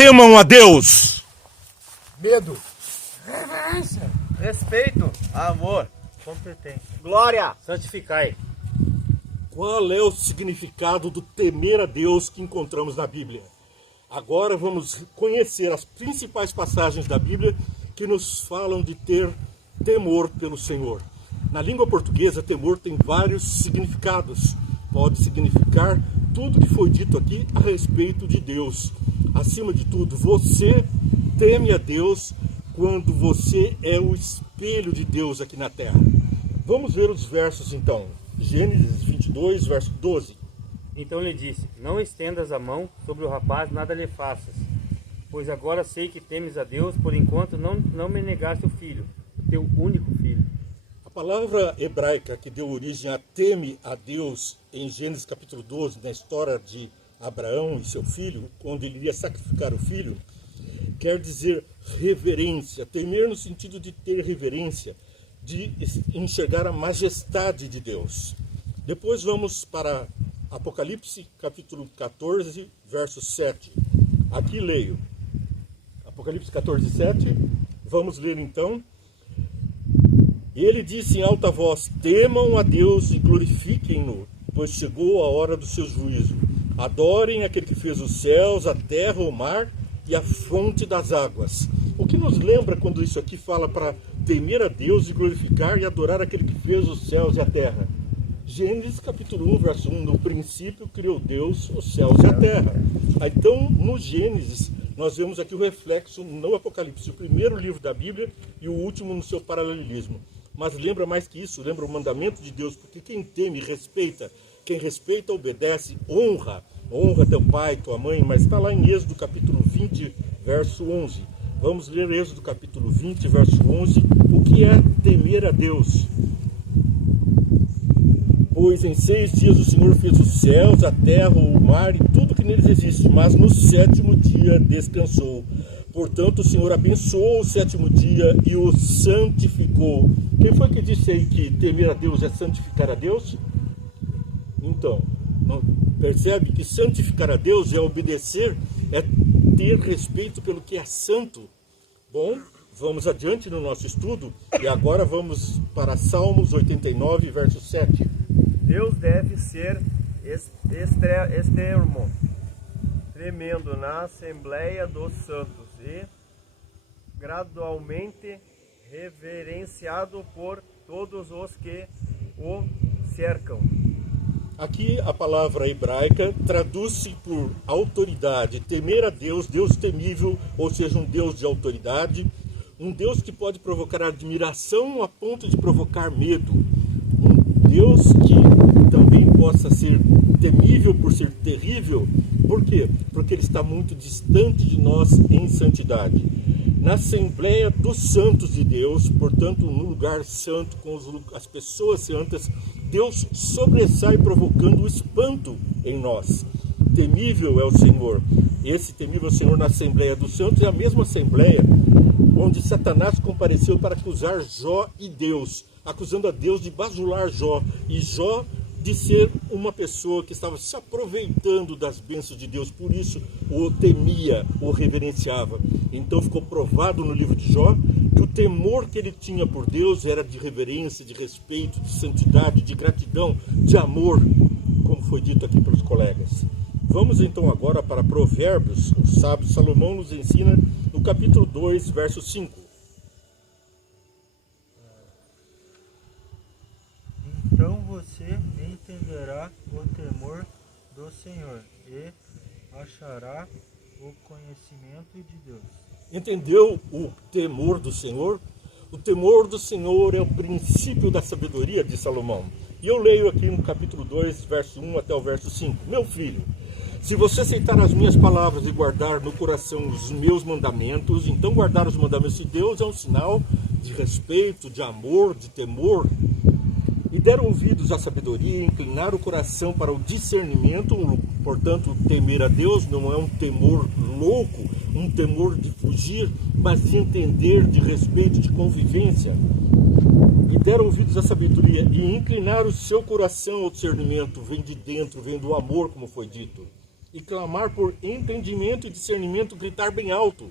Temam a Deus. Medo. Reverência. Respeito. Amor. Competência. Glória. Santificai. Qual é o significado do temer a Deus que encontramos na Bíblia? Agora vamos conhecer as principais passagens da Bíblia que nos falam de ter temor pelo Senhor. Na língua portuguesa, temor tem vários significados. Pode significar tudo que foi dito aqui a respeito de Deus. Acima de tudo, você teme a Deus quando você é o espelho de Deus aqui na terra. Vamos ver os versos então. Gênesis 22, verso 12. Então lhe disse: não estendas a mão sobre o rapaz, nada lhe faças. Pois agora sei que temes a Deus, por enquanto não me negaste o filho, o teu único filho. A palavra hebraica que deu origem a teme a Deus em Gênesis capítulo 12, na história de Abraão e seu filho, quando ele iria sacrificar o filho, quer dizer reverência. Temer no sentido de ter reverência, de enxergar a majestade de Deus. Depois vamos para Apocalipse capítulo 14, verso 7. Aqui leio. Apocalipse 14, 7. Vamos ler então. Ele disse em alta voz: temam a Deus e glorifiquem-no, pois chegou a hora do seu juízo. Adorem aquele que fez os céus, a terra, o mar e a fonte das águas. O que nos lembra quando isso aqui fala para temer a Deus e glorificar e adorar aquele que fez os céus e a terra? Gênesis capítulo 1, verso 1, no princípio criou Deus os céus e a terra. Então, no Gênesis, nós vemos aqui o reflexo no Apocalipse, o primeiro livro da Bíblia e o último no seu paralelismo. Mas lembra mais que isso, lembra o mandamento de Deus, porque quem teme, respeita, quem respeita, obedece, honra teu pai, tua mãe, mas está lá em Êxodo capítulo 20, verso 11. Vamos ler Êxodo capítulo 20, verso 11, o que é temer a Deus. Pois em 6 dias o Senhor fez os céus, a terra, o mar e tudo que neles existe, mas no 7º dia descansou. Portanto, o Senhor abençoou o 7º dia e o santificou. Quem foi que disse aí que temer a Deus é santificar a Deus? Então, percebe que santificar a Deus é obedecer, é ter respeito pelo que é santo. Bom, vamos adiante no nosso estudo e agora vamos para Salmos 89, verso 7. Deus deve ser extremo, tremendo na Assembleia dos Santos e gradualmente reverenciado por todos os que o cercam. Aqui a palavra hebraica traduz-se por autoridade, temer a Deus, Deus temível, ou seja, um Deus de autoridade, um Deus que pode provocar admiração a ponto de provocar medo, um Deus que também possa ser temível por ser terrível. Por quê? Porque ele está muito distante de nós em santidade. Na Assembleia dos Santos de Deus, portanto, no lugar santo, com as pessoas santas, Deus sobressai provocando o espanto em nós. Temível é o Senhor. Esse temível Senhor na Assembleia dos Santos é a mesma Assembleia onde Satanás compareceu para acusar Jó e Deus, acusando a Deus de bajular Jó, e Jó de ser uma pessoa que estava se aproveitando das bênçãos de Deus, por isso o temia, o reverenciava. Então ficou provado no livro de Jó que o temor que ele tinha por Deus era de reverência, de respeito, de santidade, de gratidão, de amor, como foi dito aqui pelos colegas. Vamos então agora para Provérbios. O sábio Salomão nos ensina no capítulo 2, verso 5. Então você entenderá o temor do Senhor e achará o conhecimento de Deus. Entendeu o temor do Senhor? O temor do Senhor é o princípio da sabedoria de Salomão. E eu leio aqui no capítulo 2, verso 1 até o verso 5. Meu filho, se você aceitar as minhas palavras e guardar no coração os meus mandamentos, então guardar os mandamentos de Deus é um sinal de respeito, de amor, de temor. E der ouvidos à sabedoria, inclinar o coração para o discernimento, portanto, temer a Deus não é um temor louco, um temor de fugir, mas de entender, de respeito, de convivência. E der ouvidos à sabedoria e inclinar o seu coração ao discernimento, vem de dentro, vem do amor, como foi dito. e clamar por entendimento e discernimento, gritar bem alto.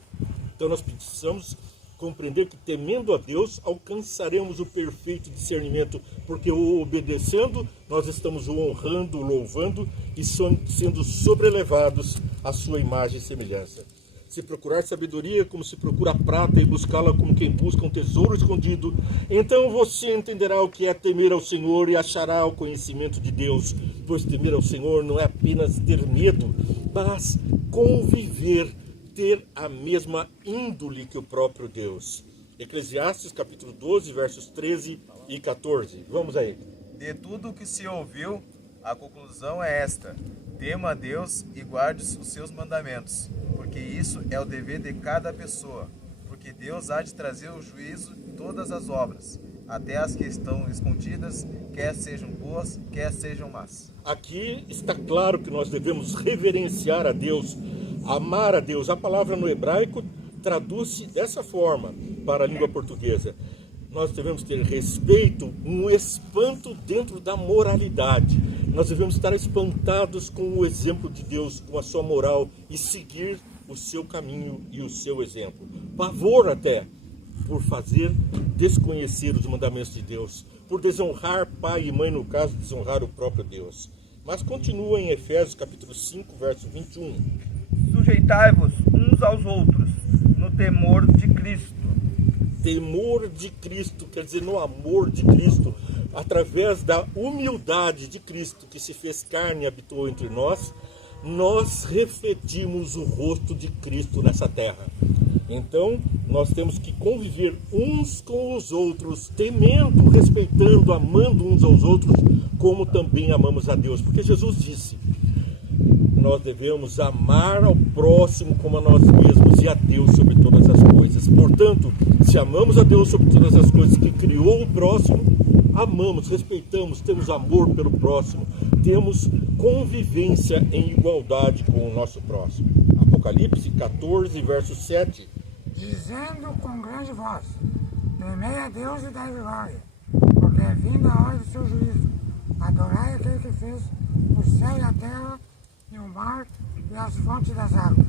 Então nós precisamos compreender que, temendo a Deus, alcançaremos o perfeito discernimento, porque o obedecendo, nós estamos o honrando, o louvando e sendo sobrelevados à sua imagem e semelhança. Se procurar sabedoria como se procura prata e buscá-la como quem busca um tesouro escondido, então você entenderá o que é temer ao Senhor e achará o conhecimento de Deus, pois temer ao Senhor não é apenas ter medo, mas conviver, ter a mesma índole que o próprio Deus. Eclesiastes capítulo 12, versos 13 e 14. Vamos aí. De tudo o que se ouviu, a conclusão é esta: tema a Deus e guarde os seus mandamentos, porque isso é o dever de cada pessoa, porque Deus há de trazer o juízo de todas as obras, até as que estão escondidas, quer sejam boas, quer sejam más. Aqui está claro que nós devemos reverenciar a Deus, amar a Deus. A palavra no hebraico traduz-se dessa forma para a língua portuguesa. Nós devemos ter respeito, um espanto dentro da moralidade. Nós devemos estar espantados com o exemplo de Deus, com a sua moral e seguir o seu caminho e o seu exemplo. Pavor até por fazer desconhecer os mandamentos de Deus, por desonrar pai e mãe, no caso, desonrar o próprio Deus. Mas continua em Efésios capítulo 5, verso 21. Sujeitai-vos uns aos outros no temor de Cristo. Temor de Cristo, quer dizer, no amor de Cristo, através da humildade de Cristo que se fez carne e habitou entre nós, nós refletimos o rosto de Cristo nessa terra. Então, nós temos que conviver uns com os outros, temendo, respeitando, amando uns aos outros, como também amamos a Deus. Porque Jesus disse, nós devemos amar ao próximo como a nós mesmos e a Deus sobre todas as coisas. Portanto, se amamos a Deus sobre todas as coisas que criou o próximo, amamos, respeitamos, temos amor pelo próximo, temos convivência em igualdade com o nosso próximo. Apocalipse 14, verso 7. Dizendo com grande voz, temei a Deus e dai glória, porque é vinda a hora do seu juízo. Adorai aquele que fez o céu e a terra, e o mar e as fontes das águas.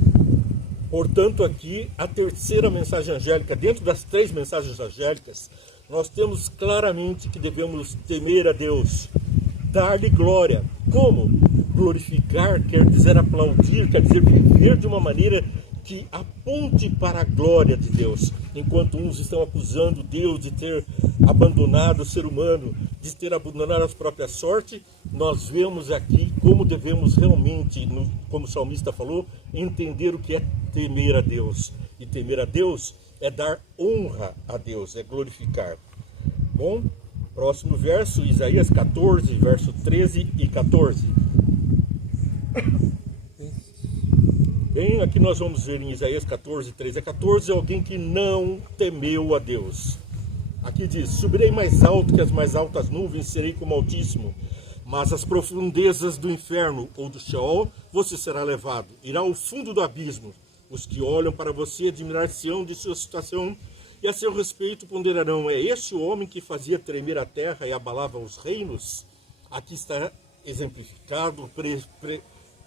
Portanto, aqui, a terceira mensagem angélica, dentro das três mensagens angélicas, nós temos claramente que devemos temer a Deus, dar-lhe glória. Como? Glorificar quer dizer aplaudir, quer dizer viver de uma maneira que aponte para a glória de Deus. Enquanto uns estão acusando Deus de ter abandonado o ser humano, de ter abandonado a própria sorte, nós vemos aqui como devemos realmente, como o salmista falou, entender o que é temer a Deus. E temer a Deus é dar honra a Deus, é glorificar. Bom, próximo verso, Isaías 14, verso 13 e 14. Bem, aqui nós vamos ver em Isaías 14, 13 a 14, alguém que não temeu a Deus. Aqui diz, subirei mais alto que as mais altas nuvens, serei como Altíssimo, mas às profundezas do inferno ou do Sheol você será levado, irá ao fundo do abismo. Os que olham para você admirar-se-ão de sua situação e a seu respeito ponderarão, é este o homem que fazia tremer a terra e abalava os reinos? Aqui está exemplificado,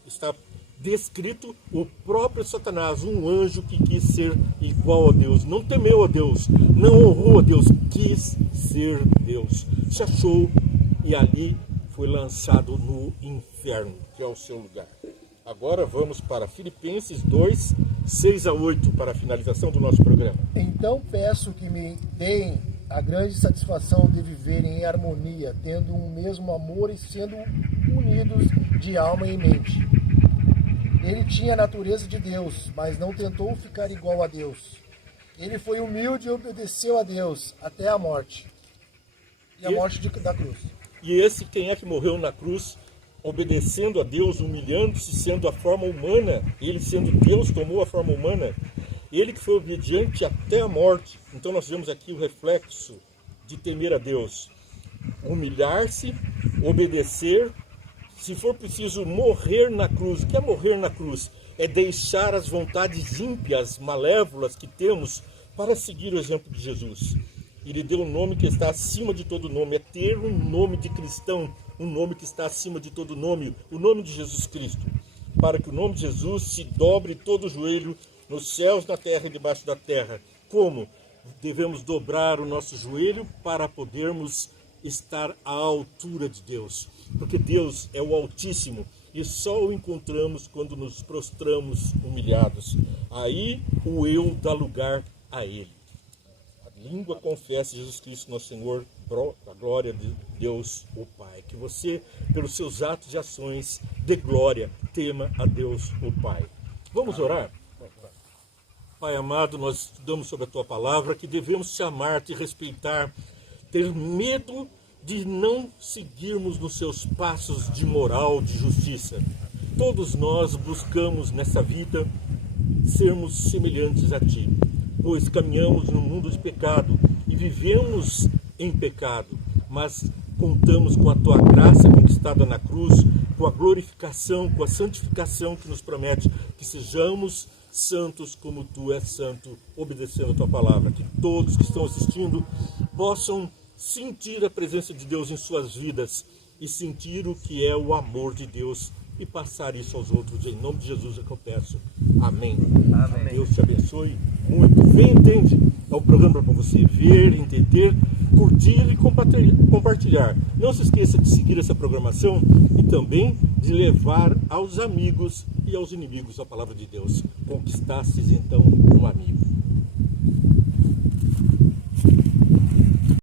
está descrito o próprio Satanás, um anjo que quis ser igual a Deus, não temeu a Deus, não honrou a Deus, quis ser Deus, se achou e ali foi lançado no inferno, que é o seu lugar. Agora vamos para Filipenses 2, 6 a 8, para a finalização do nosso programa. Então peço que me deem a grande satisfação de viverem em harmonia, tendo um mesmo amor e sendo unidos de alma e mente. Ele tinha a natureza de Deus, mas não tentou ficar igual a Deus. Ele foi humilde e obedeceu a Deus até a morte. E a morte da cruz. E esse quem é que morreu na cruz, obedecendo a Deus, humilhando-se, sendo a forma humana, ele sendo Deus, tomou a forma humana, ele que foi obediente até a morte. Então nós vemos aqui o reflexo de temer a Deus. Humilhar-se, obedecer, se for preciso morrer na cruz. O que é morrer na cruz? É deixar as vontades ímpias, malévolas que temos para seguir o exemplo de Jesus. Ele deu um nome que está acima de todo nome, é ter um nome de cristão, um nome que está acima de todo nome, o nome de Jesus Cristo. para que o nome de Jesus se dobre todo o joelho nos céus, na terra e debaixo da terra. Como? Devemos dobrar o nosso joelho para podermos estar à altura de Deus, porque Deus é o Altíssimo e só o encontramos quando nos prostramos humilhados. Aí o eu dá lugar a Ele. A língua confessa Jesus Cristo nosso Senhor, a glória de Deus o Pai. Que você, pelos seus atos e ações, dê glória, tema a Deus o Pai. Vamos orar? Pai amado, nós estudamos sobre a Tua Palavra que devemos te amar, te respeitar, ter medo de não seguirmos nos seus passos de moral, de justiça. Todos nós buscamos nessa vida sermos semelhantes a Ti, pois caminhamos num mundo de pecado e vivemos em pecado, mas contamos com a Tua graça conquistada na cruz, com a glorificação, com a santificação que nos promete que sejamos santos como Tu és santo, obedecendo a Tua palavra. Que todos que estão assistindo possam sentir a presença de Deus em suas vidas e sentir o que é o amor de Deus e passar isso aos outros. Em nome de Jesus é que eu peço. Amém. Amém. Deus te abençoe muito. Vem, entende? É um programa para você ver, entender, curtir e compartilhar. Não se esqueça de seguir essa programação e também de levar aos amigos e aos inimigos a palavra de Deus. Conquistastes então um amigo.